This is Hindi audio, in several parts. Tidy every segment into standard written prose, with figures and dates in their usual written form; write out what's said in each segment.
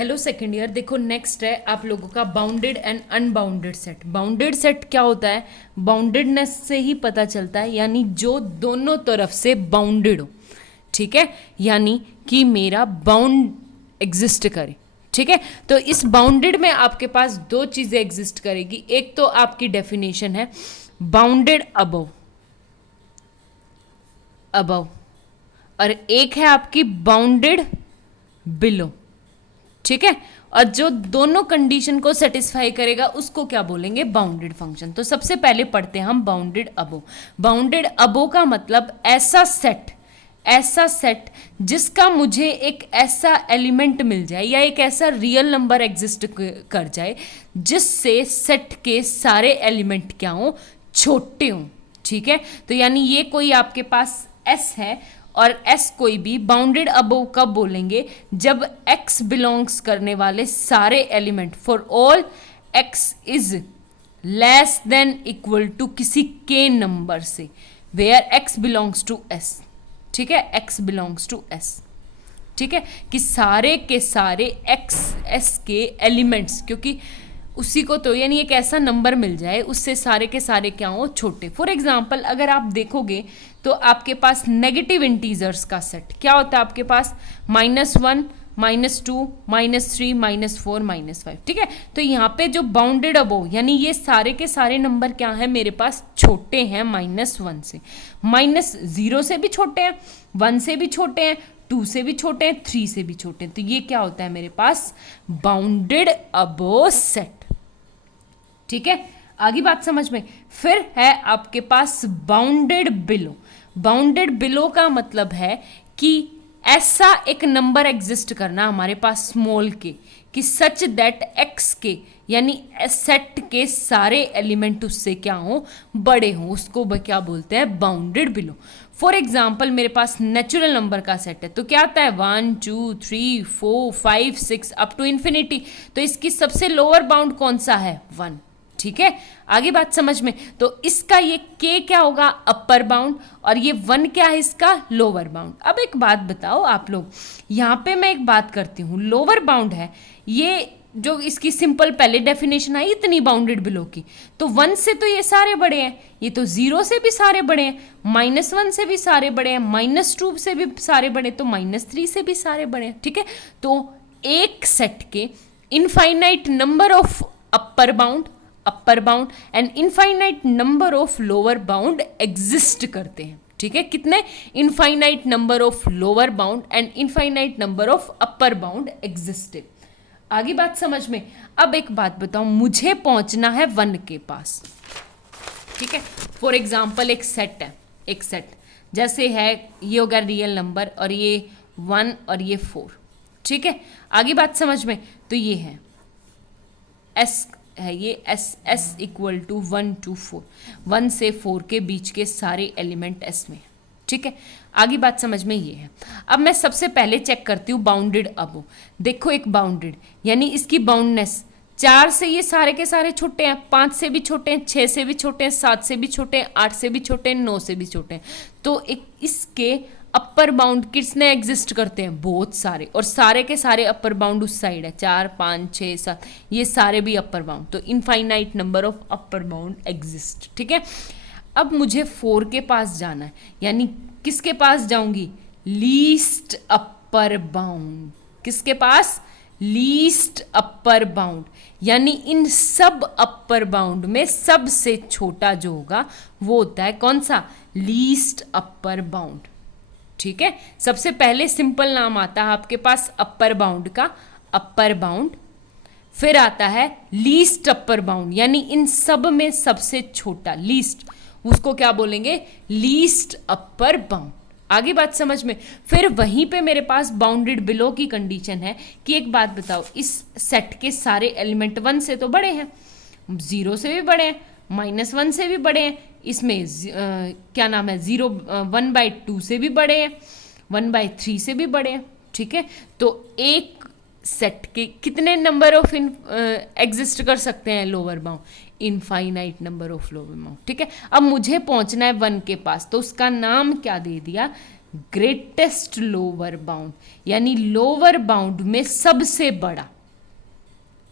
हेलो सेकेंड ईयर, देखो नेक्स्ट है आप लोगों का bounded and unbounded set. Bounded set क्या होता है? बाउंडेडनेस से ही पता चलता है, यानी जो दोनों तरफ से बाउंडेड हो। ठीक है, यानी कि मेरा बाउंड एग्जिस्ट करे। ठीक है, तो इस बाउंडेड में आपके पास दो चीज़ें एग्जिस्ट करेगी। एक तो आपकी डेफिनेशन है बाउंडेड अबव अबव, और एक है आपकी बाउंडेड बिलो। ठीक है, और जो दोनों कंडीशन को सेटिस्फाई करेगा उसको क्या बोलेंगे? Bounded function. तो सबसे पहले पढ़ते हैं हम बाउंडेड अबो। बाउंडेड अबो का मतलब ऐसा सेट जिसका मुझे एक ऐसा एलिमेंट मिल जाए या एक ऐसा रियल नंबर एग्जिस्ट कर जाए जिससे सेट के सारे एलिमेंट क्या हो? छोटे हों। ठीक है, तो यानी ये कोई आपके पास एस है और S कोई भी बाउंडेड अबव कब बोलेंगे? जब X बिलोंग्स करने वाले सारे element for all X is less than equal to किसी के नंबर से, where X belongs to S। ठीक है, X बिलोंग्स टू S। ठीक है, कि सारे के सारे S के एलिमेंट्स, क्योंकि उसी को तो यानी एक ऐसा नंबर मिल जाए उससे सारे के सारे क्या हो? छोटे। फॉर एग्जाम्पल अगर आप देखोगे तो आपके पास नेगेटिव इंटीजर्स का सेट क्या होता है? आपके पास -1, -2, -3, -4, -5। ठीक है, तो यहाँ पे जो बाउंडेड अबो यानी ये सारे के सारे नंबर क्या हैं मेरे पास? छोटे हैं -1 से, -0 से भी छोटे हैं, 1 से भी छोटे हैं, 2 से भी छोटे हैं, 3 से भी छोटे हैं। तो ये क्या होता है मेरे पास? बाउंडेड अबो सेट। ठीक है, आगे बात समझ में। फिर है आपके पास बाउंडेड बिलो। बाउंडेड बिलो का मतलब है कि ऐसा एक नंबर एग्जिस्ट करना हमारे पास स्मॉल के, कि सच दैट एक्स के यानी सेट के सारे एलिमेंट उससे क्या हो? बड़े हों। उसको क्या बोलते हैं? Bounded below. फॉर एग्जाम्पल मेरे पास नेचुरल नंबर का सेट है तो क्या आता है? 1 2 3 4 5 6 अप टू इन्फिनिटी। तो इसकी सबसे लोअर बाउंड कौन सा है? 1। ठीक है, आगे बात समझ में। तो इसका ये k क्या होगा? अपर बाउंड, और ये 1 क्या है? इसका लोअर बाउंड। अब एक बात बताओ आप लोग, यहाँ पे मैं एक बात करती हूँ, लोअर बाउंड है ये जो इसकी सिंपल पहले डेफिनेशन आई इतनी बाउंडेड बिलो की, तो 1 से तो ये सारे बड़े हैं, ये तो 0 से भी सारे बड़े हैं, -1 से भी सारे बड़े हैं, -2 से भी सारे बड़े, तो -3 से भी सारे बड़े हैं। ठीक है, तो एक सेट के infinite number of upper bound and infinite number of lower bound exist करते हैं। ठीक है, कितने? Infinite number of lower bound and infinite number of upper bound existed. आगे बात समझ में। अब एक बात बताओ, मुझे पहुंचना है 1 के पास। ठीक है, फॉर एग्जाम्पल एक सेट जैसे है, ये होगा रियल नंबर और ये 1 और ये 4। ठीक है, आगे बात समझ में। तो ये है एस है, ये एस इक्वल टू 1 to 4, 1 से 4 के बीच के सारे एलिमेंट एस में। ठीक है, आगे बात समझ में ये है। अब मैं सबसे पहले चेक करती हूँ बाउंडेड अबो। देखो एक बाउंडेड यानी इसकी बाउंडनेस 4 से ये सारे के सारे छोटे हैं, 5 से भी छोटे हैं, 6 से भी छोटे हैं, 7 से भी छोटे हैं, 8 से भी छोटे हैं, 9 से भी छोटे हैं। तो एक इसके अपर बाउंड किसने एग्जिस्ट करते हैं? बहुत सारे, और सारे के सारे अपर बाउंड उस साइड है, 4 5 6 7, ये सारे भी अपर बाउंड। तो infinite number of upper bound exist. ठीक है, अब मुझे 4 के पास जाना है, यानी किसके पास जाऊंगी? Least upper bound. किसके पास? लीस्ट अपर बाउंड, यानी इन सब अपर बाउंड में सबसे छोटा जो होगा वो होता है कौन सा? Least upper bound. ठीक है, सबसे पहले सिंपल नाम आता है आपके पास अपर बाउंड का, अपर बाउंड। फिर आता है लीस्ट अपर बाउंड, यानी इन सब में सबसे छोटा लीस्ट, उसको क्या बोलेंगे? Least upper bound. आगे बात समझ में। फिर वहीं पे मेरे पास बाउंडेड बिलो की कंडीशन है कि एक बात बताओ, इस सेट के सारे एलिमेंट 1 से तो बड़े हैं, 0 से भी बड़े हैं, -1 से भी बड़े हैं, इसमें क्या नाम है 1/2 से भी बड़े हैं, 1/3 से भी बड़े हैं। ठीक है, तो एक सेट के कितने नंबर ऑफ एग्जिस्ट कर सकते हैं lower bound? Infinite number of lower bound. ठीक है, अब मुझे पहुंचना है 1 के पास, तो उसका नाम क्या दे दिया? ग्रेटेस्ट लोअर बाउंड, यानी लोअर बाउंड में सबसे बड़ा,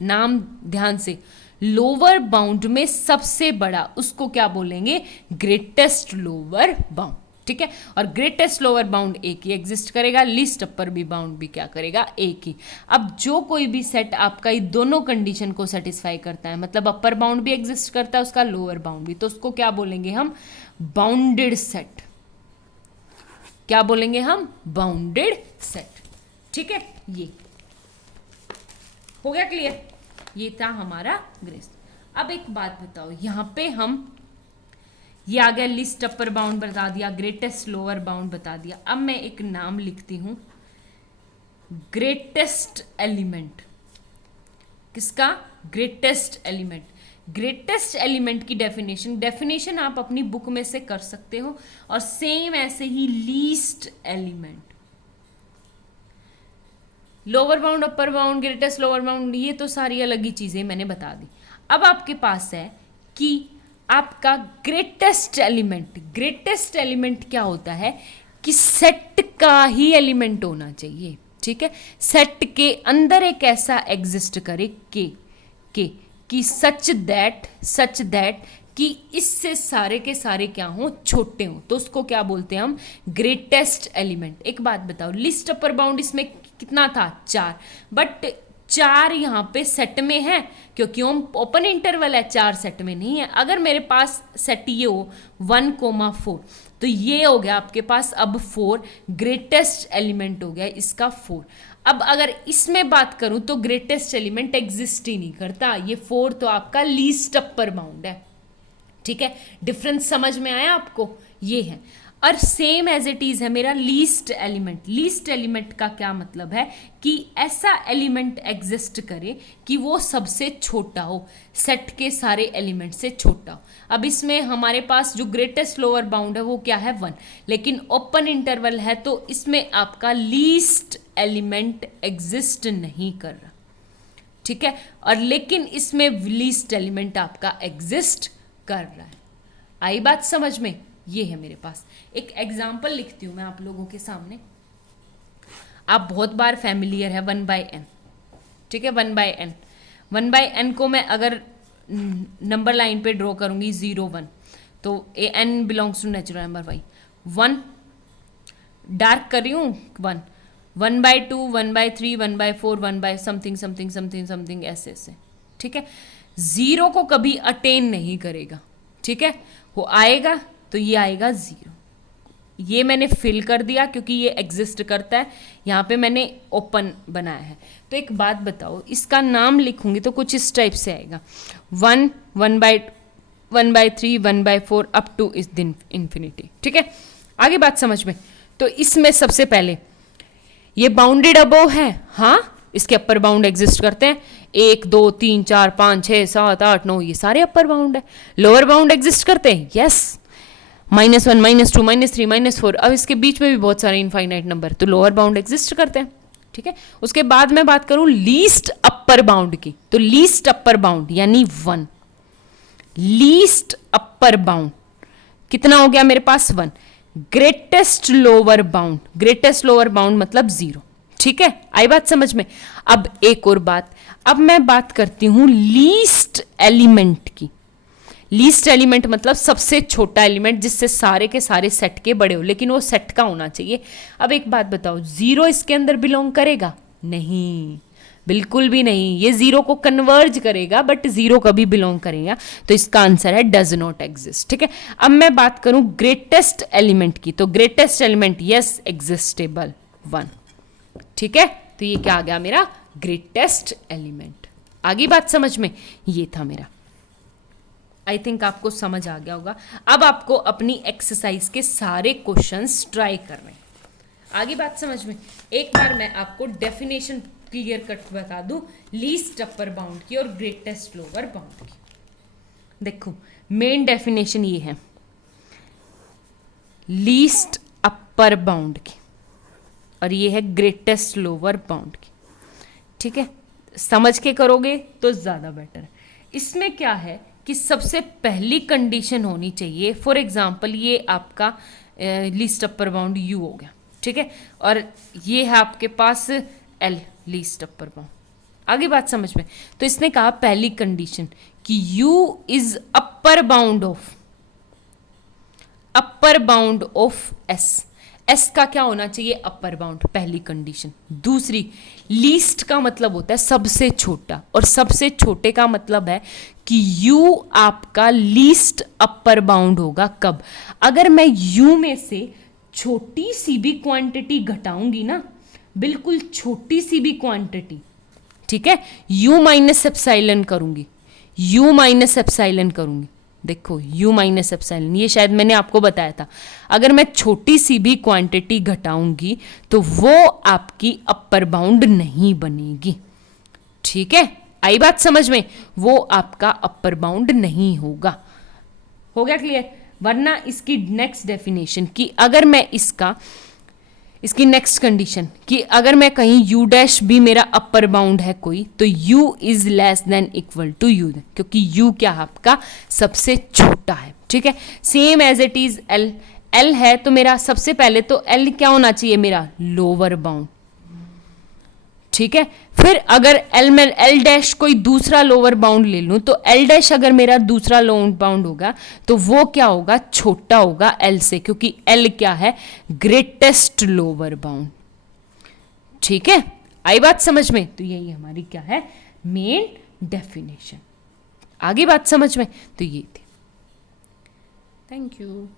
नाम ध्यान से, लोअर बाउंड में सबसे बड़ा, उसको क्या बोलेंगे? Greatest lower bound. ठीक है, और ग्रेटेस्ट लोअर बाउंड एक ही एग्जिस्ट करेगा, लीस्ट अपर भी बाउंड भी क्या करेगा? एक ही। अब जो कोई भी सेट आपका ये दोनों कंडीशन को सेटिस्फाई करता है, मतलब अपर बाउंड भी एग्जिस्ट करता है उसका, लोअर बाउंड भी, तो उसको क्या बोलेंगे हम? Bounded set. क्या बोलेंगे हम? Bounded set. ठीक है, ये हो गया क्लियर? ये था हमारा ग्रेस। अब एक बात बताओ, यहां पे हम, ये आ गया लिस्ट अपर बाउंड बता दिया, ग्रेटेस्ट लोअर बाउंड बता दिया। अब मैं एक नाम लिखती हूं, ग्रेटेस्ट एलिमेंट। किसका? Greatest element. ग्रेटेस्ट एलिमेंट की डेफिनेशन आप अपनी बुक में से कर सकते हो, और सेम ऐसे ही least element, lower bound, upper bound, greatest lower bound, ये तो सारी अलग ही चीजें मैंने बता दी। अब आपके पास है कि आपका ग्रेटेस्ट एलिमेंट, ग्रेटेस्ट एलिमेंट क्या होता है कि सेट का ही एलिमेंट होना चाहिए। ठीक है, सेट के अंदर एक ऐसा एग्जिस्ट करे कि सच दैट कि इससे सारे के सारे क्या हो? छोटे हो, तो उसको क्या बोलते हैं हम? Greatest element. एक बात बताओ, लिस्ट अपर बाउंड इसमें कितना था? 4, बट 4 यहाँ पे सेट में है, क्योंकि हम ओपन इंटरवल है, 4 सेट में नहीं है। अगर मेरे पास सेट ये हो 1,4, तो ये हो गया आपके पास अब 4, ग्रेटेस्ट एलिमेंट हो गया इसका 4। अब अगर इसमें बात करूं तो ग्रेटेस्ट एलिमेंट एग्जिस्ट ही नहीं करता, ये 4 तो आपका लीस्ट अपर बाउंड है। ठीक है, डिफरेंस समझ में आया आपको? ये है। और सेम एज इट इज है मेरा लीस्ट एलिमेंट। लीस्ट एलिमेंट का क्या मतलब है कि ऐसा एलिमेंट एग्जिस्ट करे कि वो सबसे छोटा हो, सेट के सारे एलिमेंट से छोटा हो। अब इसमें हमारे पास जो ग्रेटेस्ट लोअर बाउंड है वो क्या है? 1, लेकिन ओपन इंटरवल है तो इसमें आपका लीस्ट एलिमेंट एग्जिस्ट नहीं कर रहा। ठीक है, और लेकिन इसमें लीस्ट एलिमेंट आपका एग्जिस्ट कर रहा है। आई बात समझ में? ये है मेरे पास एक एग्जाम्पल लिखती हूं मैं आप लोगों के सामने। आप बहुत बार फैमिलियर है 1/n। ठीक है, 1/n, 1/n को मैं अगर नंबर लाइन पे ड्रॉ करूंगी 0, 1, तो n belongs to natural number y। 1 dark कर रही हूँ, 1, 1/2, 1/3, 1/4, 1 समथिंग समथिंग समथिंग समथिंग, ऐसे ऐसे। ठीक है, 0 को कभी अटेन नहीं करेगा। ठीक है, वो आएगा तो ये आएगा 0। ये मैंने फिल कर दिया क्योंकि ये एग्जिस्ट करता है, यहाँ पे मैंने ओपन बनाया है। तो एक बात बताओ, इसका नाम लिखूंगी तो कुछ इस टाइप से आएगा, 1, 1/3, 1/4 अप टू इस दिन इन्फिनिटी। ठीक है, आगे बात समझ में? तो इसमें सबसे पहले ये बाउंडेड अबोव है, हाँ, इसके अपर बाउंड एग्जिस्ट करते हैं, 1, 2, 3, 4, 5, 6, 7, 8, 9, ये सारे अपर बाउंड है। लोअर बाउंड एग्जिस्ट करते हैं, यस, -1, -2, -3, -4। अब इसके बीच में भी बहुत सारे इनफाइनाइट नंबर, तो लोअर बाउंड एग्जिस्ट करते हैं। ठीक है, उसके बाद मैं बात करूं लीस्ट अपर बाउंड की, तो लीस्ट अपर बाउंड यानी 1, लीस्ट अपर बाउंड कितना हो गया मेरे पास? 1। Greatest lower bound, greatest lower bound मतलब 0। ठीक है, आई बात समझ में? अब एक और बात, अब मैं बात करती हूं लीस्ट एलिमेंट की। लीस्ट एलिमेंट मतलब सबसे छोटा एलिमेंट जिससे सारे के सारे सेट के बड़े हो, लेकिन वो सेट का होना चाहिए। अब एक बात बताओ, 0 इसके अंदर बिलोंग करेगा? नहीं, बिल्कुल भी नहीं। ये 0 को कन्वर्ज करेगा बट 0 कभी बिलोंग करेगा, तो इसका आंसर है डज नॉट एग्जिस्ट। ठीक है, अब मैं बात करूं ग्रेटेस्ट एलिमेंट की, तो ग्रेटेस्ट एलिमेंट यस एग्जिस्टेबल 1। ठीक है, तो ये क्या आ गया मेरा? Greatest element. आगे बात समझ में? ये था मेरा। आई थिंक आपको समझ आ गया होगा। अब आपको अपनी एक्सरसाइज के सारे क्वेश्चंस ट्राई करने। आगे बात समझ में? एक बार मैं आपको डेफिनेशन क्लियर कट बता दूं लीस्ट अपर बाउंड की और ग्रेटेस्ट लोअर बाउंड की। देखो, मेन डेफिनेशन ये है लीस्ट अपर बाउंड की, और ये है ग्रेटेस्ट लोअर बाउंड की। ठीक है, समझ के करोगे तो ज़्यादा बेटर है। इसमें क्या है कि सबसे पहली कंडीशन होनी चाहिए, फॉर एग्जाम्पल ये आपका लीस्ट अपर बाउंड यू हो गया, ठीक है। और ये है आपके पास एल लीस्ट अपर बाउंड। आगे बात समझ में। तो इसने कहा पहली कंडीशन कि you is upper bound of S. S का क्या होना चाहिए? अपर बाउंड, पहली कंडीशन। दूसरी, लीस्ट का मतलब होता है सबसे छोटा, और सबसे छोटे का मतलब है कि यू आपका लीस्ट अपर बाउंड होगा कब? अगर मैं यू में से छोटी सी भी क्वांटिटी घटाऊंगी ना, बिल्कुल छोटी सी भी क्वांटिटी, ठीक है, u माइनस एप्साइलन करूंगी, देखो u माइनस एप्साइलन, ये शायद मैंने आपको बताया था। अगर मैं छोटी सी भी क्वांटिटी घटाऊंगी तो वो आपकी अपर बाउंड नहीं बनेगी, ठीक है। आई बात समझ में? वो आपका अपर बाउंड नहीं होगा। हो गया क्लियर? वरना इसकी नेक्स्ट डेफिनेशन कि अगर मैं इसकी नेक्स्ट कंडीशन कि अगर मैं कहीं u डैश भी मेरा अपर बाउंड है कोई, तो u is less than equal to u, क्योंकि u क्या है आपका? सबसे छोटा है, ठीक है। Same as it is l है तो मेरा सबसे पहले तो l क्या होना चाहिए? मेरा लोअर बाउंड, ठीक है। फिर अगर l डैश कोई दूसरा लोअर बाउंड ले लूं तो l डैश अगर मेरा दूसरा लोअर बाउंड होगा तो वो क्या होगा? छोटा होगा l से, क्योंकि l क्या है? ग्रेटेस्ट लोअर बाउंड, ठीक है। आई बात समझ में? तो यही हमारी क्या है? Main definition. आगे बात समझ में? तो ये थी। Thank you.